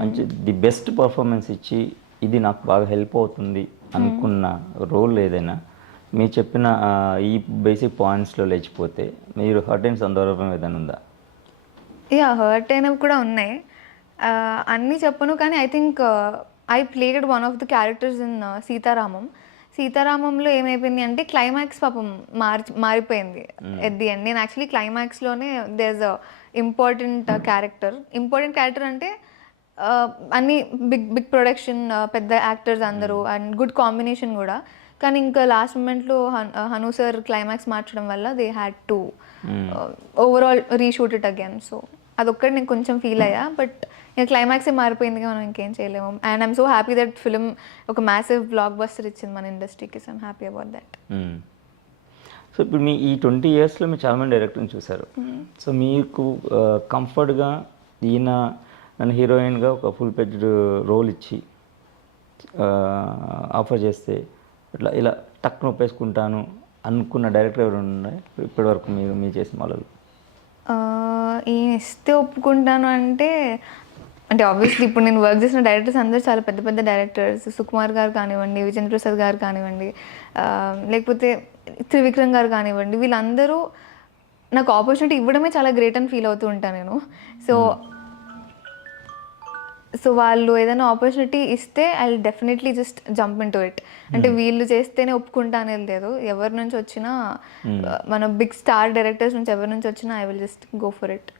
మంచి the best performance ఇచ్చి ఇది నాకు బాగా హెల్ప్ అవుతుంది అనుకున్న రోల్ ఏదైనా మీరు చెప్పిన ఈ బేసిక్ పాయింట్స్లో లేచిపోతే మీరు హర్ట్ అయిన సందర్భం ఏదైనా ఉందా? యా, హర్ట్ అయినవి కూడా ఉన్నాయి. అన్నీ చెప్పను, కానీ I think I played one of the characters in Sita Ramam. సీతారామంలో ఏమైపోయింది అంటే క్లైమాక్స్ పాపం మారిపోయింది ఎట్ ది ఎండ్. నేను యాక్చువల్లీ క్లైమాక్స్లోనే there is a important character అంటే అన్ని బిగ్ బిగ్ ప్రొడక్షన్, పెద్ద యాక్టర్స్ అందరూ అండ్ గుడ్ కాంబినేషన్ కూడా. కానీ ఇంకా లాస్ట్ మూమెంట్లో హను సార్ క్లైమాక్స్ మార్చడం వల్ల they had to overall reshoot it again. So అదొక్కటి నేను కొంచెం ఫీల్ అయ్యా. బట్ ఇంకా క్లైమాక్సే మారిపోయిందిగా, మనం ఇంకేం చేయలేము. And I'm so happy that film ఒక మ్యాసివ్ బ్లాక్ బస్టర్ ఇచ్చింది మన ఇండస్ట్రీకి. So I'm happy about that. So ఇప్పుడు మీ ఈ 20 yearsలో మీరు చాలామంది డైరెక్టర్ని చూశారు. సో మీకు కంఫర్ట్గా ఈయన నన్ను హీరోయిన్గా ఒక ఫుల్ పెజ్డ్ రోల్ ఇచ్చి ఆఫర్ చేస్తే ఇట్లా ఇలా టక్కున ఒప్పేసుకుంటాను అనుకున్న డైరెక్టర్ ఎవరు ఉన్నాయి ఇప్పటివరకు మీరు చేసిన వాళ్ళు? ఈయన ఇస్తే ఒప్పుకుంటాను అంటే ఆబ్వియస్లీ ఇప్పుడు నేను వర్క్ చేసిన డైరెక్టర్స్ అందరూ చాలా పెద్ద పెద్ద డైరెక్టర్స్. సుకుమార్ గారు కానివ్వండి, విజేంద్ర ప్రసాద్ గారు కానివ్వండి, లేకపోతే త్రివిక్రమ్ గారు కానివ్వండి, వీళ్ళందరూ నాకు ఆపర్చునిటీ ఇవ్వడమే చాలా గ్రేట్ అని ఫీల్ అవుతూ ఉంటాను నేను. సో వాళ్ళు ఏదైనా ఆపర్చునిటీ ఇస్తే I will definitely just jump in to it. అంటే వీళ్ళు చేస్తేనే ఒప్పుకుంటా అనేది లేదు. ఎవరి నుంచి వచ్చినా, మన బిగ్ స్టార్ డైరెక్టర్స్ నుంచి ఎవరి నుంచి వచ్చినా I will just go for it.